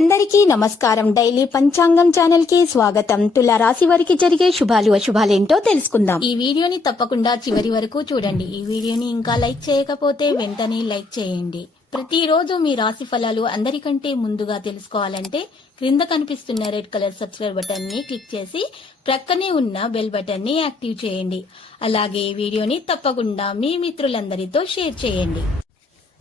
అందరికీ నమస్కారం. డైలీ పంచాంగం ఛానల్ కి స్వాగతం. తుల రాశి వారికి జరిగే శుభాలు అశుభాలేంటో తెలుసుకుందాం. ఈ వీడియోని తప్పకుండా చివరి వరకు చూడండి. ఈ వీడియోని ఇంకా లైక్ చేయకపోతే వెంటనే లైక్ చేయండి. ప్రతిరోజు మీ రాశి ఫలాలు అందరికంటే ముందుగా తెలుసుకోవాలంటే క్రింద కనిపిస్తున్న రెడ్ కలర్ సబ్స్క్రైబ్ బటన్ ని క్లిక్ చేసి ప్రక్కనే ఉన్న బెల్ బటన్ ని యాక్టివ్ చేయండి. అలాగే ఈ వీడియోని తప్పకుండా మీ మిత్రులందరితో షేర్ చేయండి.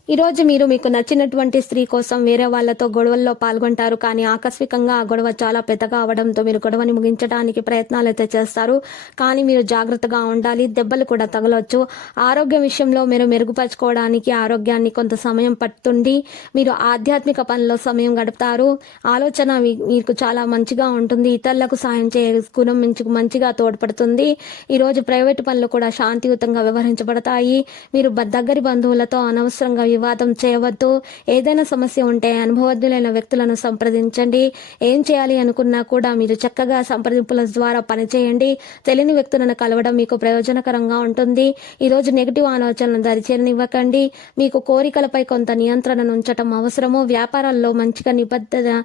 ఈ రోజు మీరు మీకు నచ్చినటువంటి స్త్రీ కోసం వేరే వాళ్లతో గొడవల్లో పాల్గొంటారు. కానీ ఆకస్మికంగా ఆ గొడవ చాలా పెద్దగా అవడంతో మీరు గొడవని ముగించడానికి ప్రయత్నాలు అయితే చేస్తారు. కానీ మీరు జాగ్రత్తగా ఉండాలి. దెబ్బలు కూడా తగలవచ్చు. ఆరోగ్య విషయంలో మీరు మెరుగుపరచుకోవడానికి ఆరోగ్యాన్ని కొంత సమయం పడుతుంది. మీరు ఆధ్యాత్మిక పనిలో సమయం గడుపుతారు. ఆలోచన మీకు చాలా మంచిగా ఉంటుంది. ఇతరులకు సాయం చేయ గుణం మంచిగా తోడ్పడుతుంది. ఈ రోజు ప్రైవేటు పనులు కూడా శాంతియుతంగా వ్యవహరించబడతాయి. మీరు దగ్గరి బంధువులతో అనవసరంగా వివాదం చేయవద్దు. ఏదైనా సమస్య ఉంటే అనుభవజ్ఞులైన వ్యక్తులను సంప్రదించండి. ఏం చేయాలి అనుకున్నా కూడా మీరు చక్కగా సంప్రదింపుల ద్వారా పనిచేయండి. తెలియని వ్యక్తులను కలవడం మీకు ప్రయోజనకరంగా ఉంటుంది. ఈరోజు నెగిటివ్ ఆలోచనలను దరిచేరనివ్వకండి. మీకు కోరికలపై కొంత నియంత్రణను ఉంచడం అవసరము. వ్యాపారాల్లో మంచిగా నిబద్ధత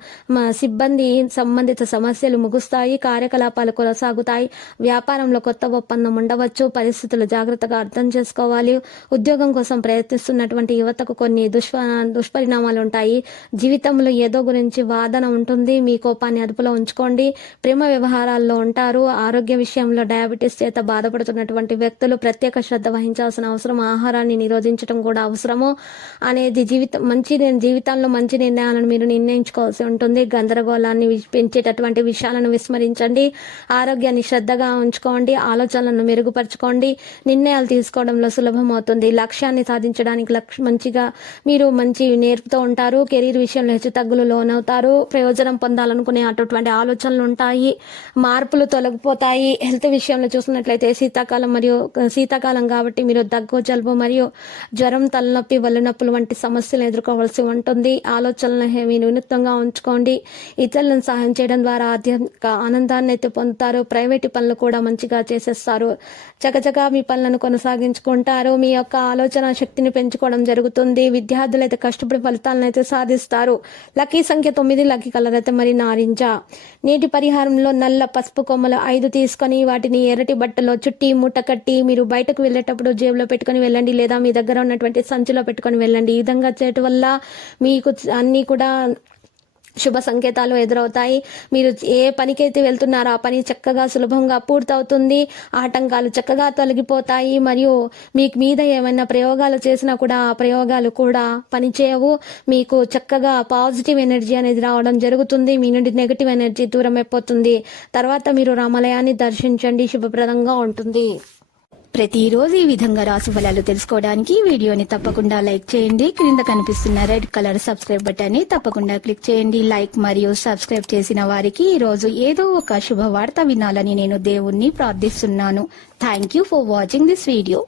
సిబ్బంది సంబంధిత సమస్యలు ముగుస్తాయి. కార్యకలాపాలు కొనసాగుతాయి. వ్యాపారంలో కొత్త ఒప్పందం ఉండవచ్చు. పరిస్థితులు జాగ్రత్తగా అర్థం చేసుకోవాలి. ఉద్యోగం కోసం ప్రయత్నిస్తున్నటువంటి యువత కొన్ని దుష్పరిణామాలు ఉంటాయి. జీవితంలో ఏదో గురించి వాదన ఉంటుంది. మీ కోపాన్ని అదుపులో ఉంచుకోండి. ప్రేమ వ్యవహారాల్లో ఉంటారు. ఆరోగ్య విషయంలో డయాబెటీస్ చేత బాధపడుతున్నటువంటి వ్యక్తులు ప్రత్యేక శ్రద్ధ వహించాల్సిన అవసరం. ఆహారాన్ని నిరోధించడం కూడా అవసరము అనేది జీవితంలో మంచి నిర్ణయాలను మీరు నిర్ణయించుకోవాల్సి ఉంటుంది. గందరగోళాన్ని పెంచేటటువంటి విషయాలను విస్మరించండి. ఆరోగ్యాన్ని శ్రద్ధగా ఉంచుకోండి. ఆలోచనలను మెరుగుపరచుకోండి. నిర్ణయాలు తీసుకోవడంలో సులభమవుతుంది. లక్ష్యాన్ని సాధించడానికి మీరు మంచి నేర్పుతూ ఉంటారు. కెరీర్ విషయంలో హెచ్చుతగ్గులు లోనవుతారు. ప్రయోజనం పొందాలనుకునే అటువంటి ఆలోచనలు ఉంటాయి. మార్పులు తొలగిపోతాయి. హెల్త్ విషయంలో చూసినట్లయితే శీతాకాలం కాబట్టి మీరు దగ్గు, జలుబు మరియు జ్వరం, తలనొప్పి, వల్లునొప్పులు వంటి సమస్యలు ఎదుర్కోవాల్సి ఉంటుంది. ఆలోచనలను మీరు వినూత్నంగా ఉంచుకోండి. ఇతరులను సహాయం చేయడం ద్వారా ఆధ్యాత్మిక ఆనందాన్ని అయితే పొందుతారు. ప్రైవేటు పనులు కూడా మంచిగా చేసేస్తారు. చకచకా మీ పనులను కొనసాగించుకుంటారు. మీ యొక్క ఆలోచన శక్తిని పెంచుకోవడం జరుగుతుంది. విద్యార్థులైతే కష్టపడి ఫలితాలను అయితే సాధిస్తారు. లక్కీ సంఖ్య 9. లక్కీ కలర్ అయితే మరి నారింజ. నేటి పరిహారంలో నల్ల పసుపు కొమ్మలు 5 తీసుకొని వాటిని ఎర్రటి బట్టలో చుట్టి మూట కట్టి మీరు బయటకు వెళ్ళేటప్పుడు జేబులో పెట్టుకొని వెళ్ళండి. లేదా మీ దగ్గర ఉన్నటువంటి సంచిలో పెట్టుకొని వెళ్ళండి. ఈ విధంగా చేయటం వల్ల మీకు అన్ని కూడా శుభ సంకేతాలు ఎదురవుతాయి. మీరు ఏ పనికైతే వెళ్తున్నారో ఆ పని చక్కగా సులభంగా పూర్తవుతుంది. ఆటంకాలు చక్కగా తొలగిపోతాయి. మరియు మీకు మీద ఏమైనా ప్రయోగాలు చేసినా కూడా ఆ ప్రయోగాలు కూడా పనిచేయవు. మీకు చక్కగా పాజిటివ్ ఎనర్జీ అనేది రావడం జరుగుతుంది. మీ నుండి నెగిటివ్ ఎనర్జీ దూరం అయిపోతుంది. తర్వాత మీరు రామాలయాన్ని దర్శించండి. శుభప్రదంగా ఉంటుంది. ప్రతిరోజు ఈ విధంగా రాశి ఫలాలు తెలుసుకోవడానికి వీడియోని తప్పకుండా లైక్ చేయండి. క్రింద కనిపిస్తున్న రెడ్ కలర్ సబ్స్క్రైబ్ బటన్ ని తప్పకుండా క్లిక్ చేయండి. లైక్ మరియు సబ్స్క్రైబ్ చేసిన వారికి ఈ రోజు ఏదో ఒక శుభవార్త వినాలని నేను దేవుణ్ణి ప్రార్థిస్తున్నాను. Thank you for watching this video.